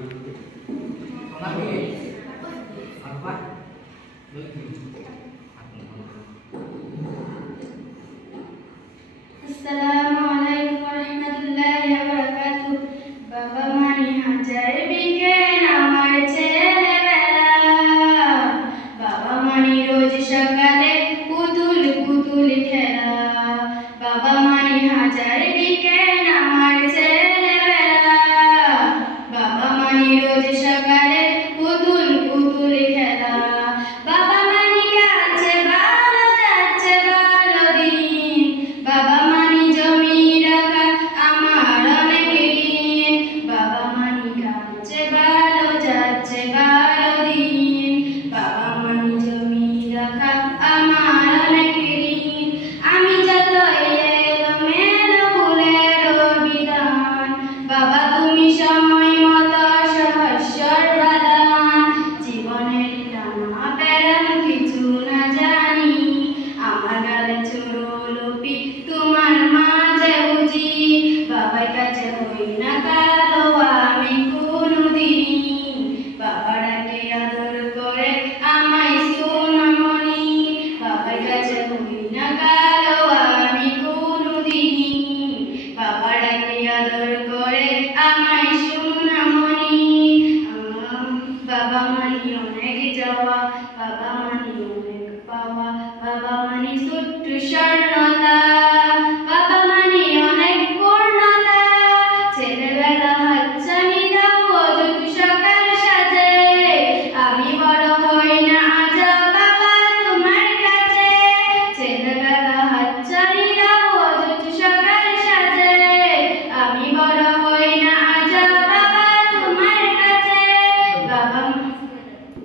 Assalamualaikum warahmatullahi wabarakatuh. Baba mani hajar biken amar ছেলেবেলা, বাবা মানি রোজ সকালে পুতুল পুতুল খেলা, বাবা মানি হাজার বিকেল আমার ছেলেবেলা, বাবা মানি রোজ সকালে পুতুল পুতুল খেলা, বাবা মানি কাছে ভালো যাচ্ছে ভালো দিন, বাবা মানি জমি রাখা আমার অনেক ঋণ, বাবা মানি কাছে ভালো যাচ্ছে ভালো দিন, বাবা মানি জমি রাখা আমার অনেক ঋণ, আমি যত এলোমেলো ফুলের বিধান, বাবা তুমি সময় মতো সহস্বর বাদান, জীবনের টানা প্যারাম কিছু না জানি, আমার গালে চুরোলুপি তোমার মাঝে বুঝি, বাবার কাছে হই না কালো আমি কোনোদিন, বাবা ডাকে আদর করে আমায় সোনামণি, বাবার কাছে হই না কালো আমি কোনোদিন, বাবা ডাকে আদর করে আমায় সোনামণি, বাবা মানি অনেক যাওয়া